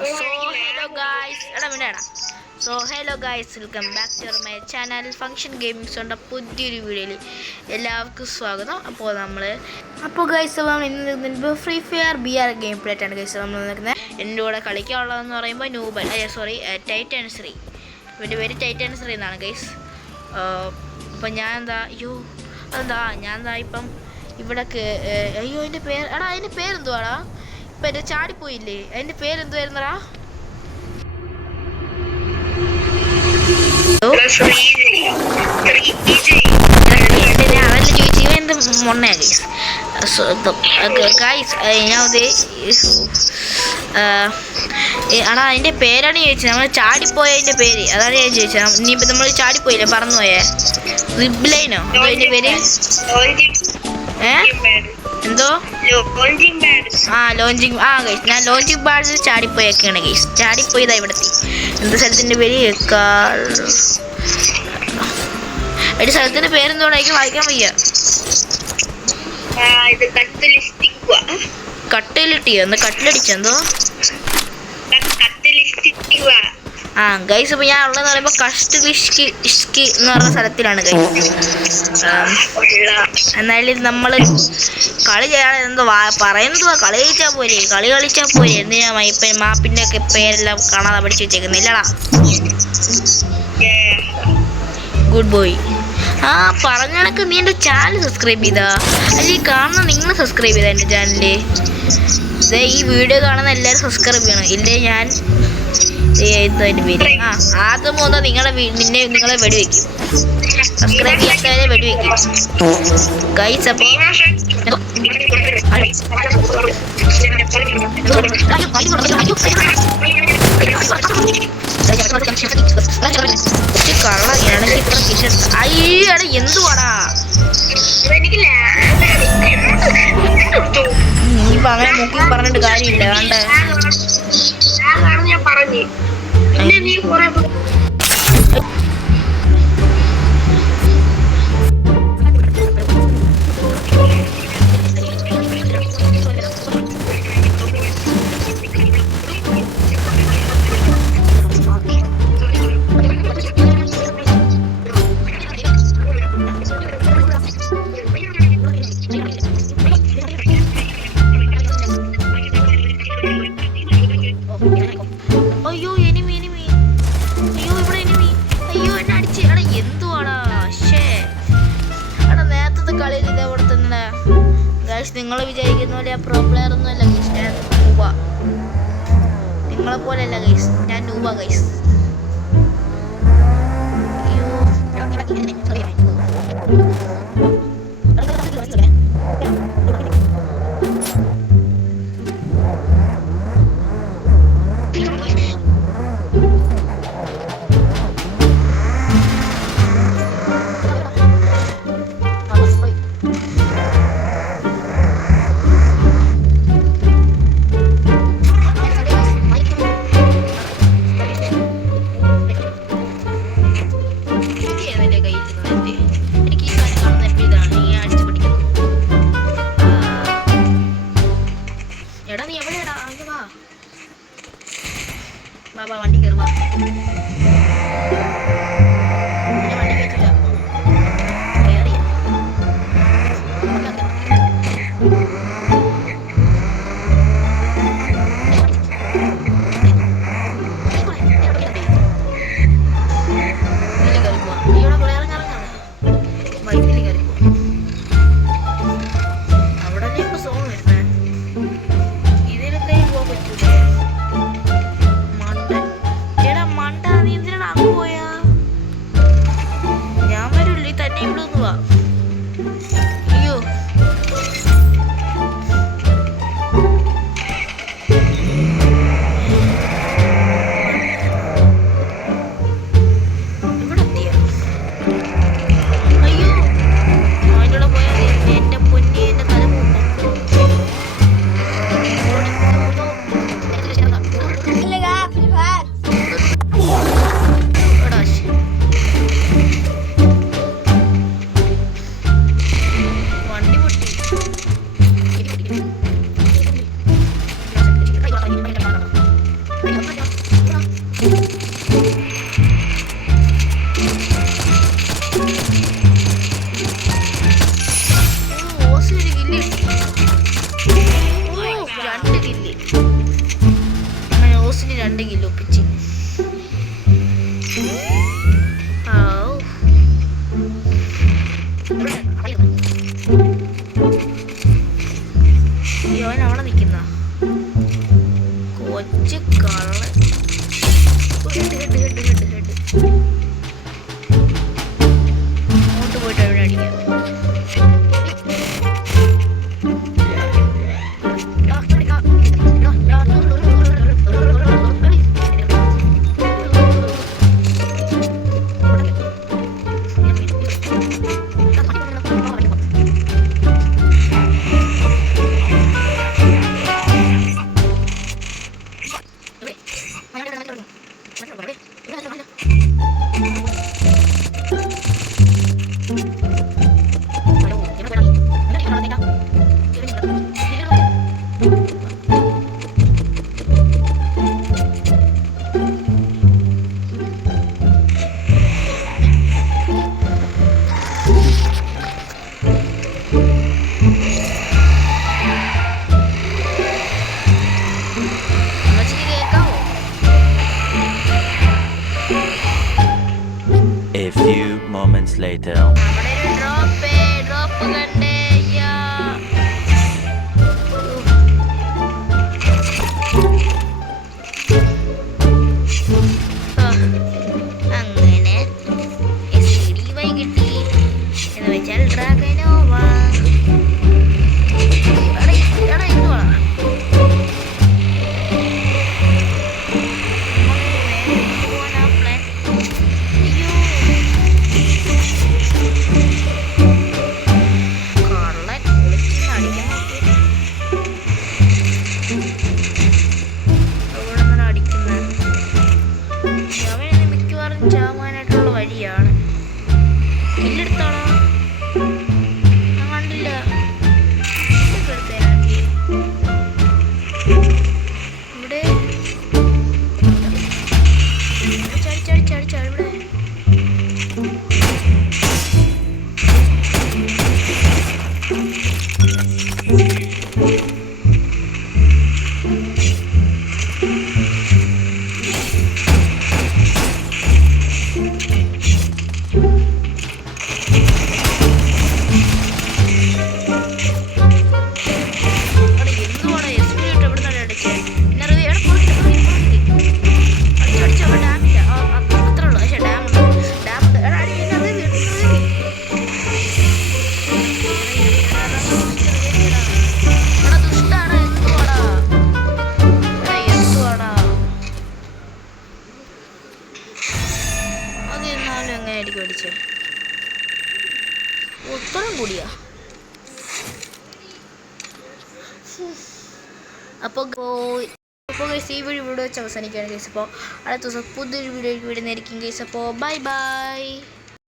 Hello guys welcome back to my channel function ഗെയിമിങ്സോണ്ട പുതിയൊരു വീഡിയോയിൽ എല്ലാവർക്കും സ്വാഗതം. അപ്പോൾ ഗൈസ് ഇന്ന് ഫ്രീ ഫയർ BR ഗെയിം പ്ലേറ്റാണ് ഗൈസ് നമ്മൾ നിൽക്കുന്നത്. എൻ്റെ കൂടെ കളിക്കാനുള്ളതെന്ന് പറയുമ്പോൾ നൂബൽ ടൈറ്റൻശ്രീ, ഇവൻ്റെ പേര് ടൈറ്റൻശ്രീ എന്നാണ് ഗൈസ്. അപ്പം ഞാൻ ഇപ്പം ഇവിടേക്ക് അതിൻ്റെ പേരെന്തുവാടാ? ഇപ്പം എൻ്റെ ചാടിപ്പോയില്ലേ, അതിൻ്റെ പേരെന്തുവായിരുന്നടാ? അതിന്റെ പേരാണ് ചോദിച്ചത്. നമ്മൾ ചാടിപ്പോയതിന്റെ പേര് അതാണ് ഞാൻ ചോദിച്ചത്. ഇനിയിപ്പോ നമ്മൾ ചാടിപ്പോയില്ലേ, പറന്നുപോയേ റിബ്ലൈനോ അതിന്റെ പേര്? എന്തോ ലോഞ്ചിങ് ഗൈസ്, ഞാൻ ലോഞ്ചിങ് പാഡ് ചാടിപ്പോയൊക്കെയാണ് ഗൈസ്. ചാടിപ്പോയതാ ഇവിടെത്തി. എന്ത് സ്ഥലത്തിന്റെ പേര്? ഒരു സ്ഥലത്തിന്റെ പേരെന്തോടെ എനിക്ക് വായിക്കാൻ വയ്യ. കട്ടിലിട്ടിയോ? എന്താ കട്ടിലടിച്ചെന്തോ? ഗൈസ്, ഇപ്പൊ ഞാൻ ഉള്ളതെന്ന് പറയുമ്പോ കഷ്ടിഷ്കി എന്ന് പറഞ്ഞ സ്ഥലത്തിലാണ് ഗൈസ്. എന്നാലും നമ്മള് കളി ചെയ്യാൻ എന്തോ പറയുന്നതുവാ, കളി കളിച്ചാ പോരെ. എന്തിനാ ഇപ്പൊ മാപ്പിന്റെ ഒക്കെ പേരെല്ലാം കാണാതെ പഠിച്ചു വെച്ചേക്കുന്നില്ലടാ. Good boy. പറഞ്ഞ കണക്ക് നീ എൻ്റെ ചാനൽ സബ്സ്ക്രൈബ് ചെയ്താ? അല്ലെങ്കിൽ കാണുന്ന നിങ്ങൾ സബ്സ്ക്രൈബ് ചെയ്താ എൻ്റെ ചാനല്? ഈ വീഡിയോ കാണുന്ന എല്ലാവരും സബ്സ്ക്രൈബ് ചെയ്യണം, ഇല്ലേ ഞാൻ അതിൻ്റെ പേര് ആദ്യം പോകുന്ന നിങ്ങളെ വെടിവെക്കും. Subscribe ചെയ്യാത്തവരെ വെടിവെക്കും guys. അപ്പോൾ എന്തുവാടാ ഇനിയിപ്പോ അങ്ങനെ മുക്കി പറഞ്ഞിട്ട് കാര്യമില്ല. കണ്ടേ നിങ്ങൾ വിചാരിക്കുന്ന പോലെ ആ പ്രോ പ്ലെയർ ഒന്നും അല്ല ഗൈസ്. ഞാൻ നൂബ, നിങ്ങളെ പോലെ അല്ല ഗൈസ്. ഞാൻ നൂബ ഗൈസ്. വണ്ടി കയറുക. മണ്ട നീ എന്തിനാണ് അങ്ങ് പോയാ? ഓസിന് 2 കിലോ ഒപ്പിച്ച്. അവൻ അവിടെ നിൽക്കുന്ന കൊച്ചു കള്ള. അങ്ങോട്ട് പോയിട്ട് അവിടെ അടിക്കാം. A few moments later. Drop കണ്ടേ. അങ്ങനെ SCDY കിട്ടി എന്ന് വെച്ചാൽ ഡ്രാഗനോവ. ചാവാനായിട്ടുള്ള വഴിയാണ്. കില്ലെടുത്താണോ? കണ്ടില്ല. ഇവിടെ ചടിച്ചാടി ഇവിടെ. എങ്ങനെയായിരിക്കും അടിച്ചേ? ഉത്തരം കൂടിയാ. അപ്പോൾ ഈ വീഡിയോ ഇവിടെ വെച്ച് അവസാനിക്കുകയാണ് ഗൈസ്. അപ്പോൾ അടുത്ത ദിവസം പുതിയൊരു വീഡിയോ വരുന്നതായിരിക്കും ഗൈസ്. അപ്പോൾ ബൈ ബൈ.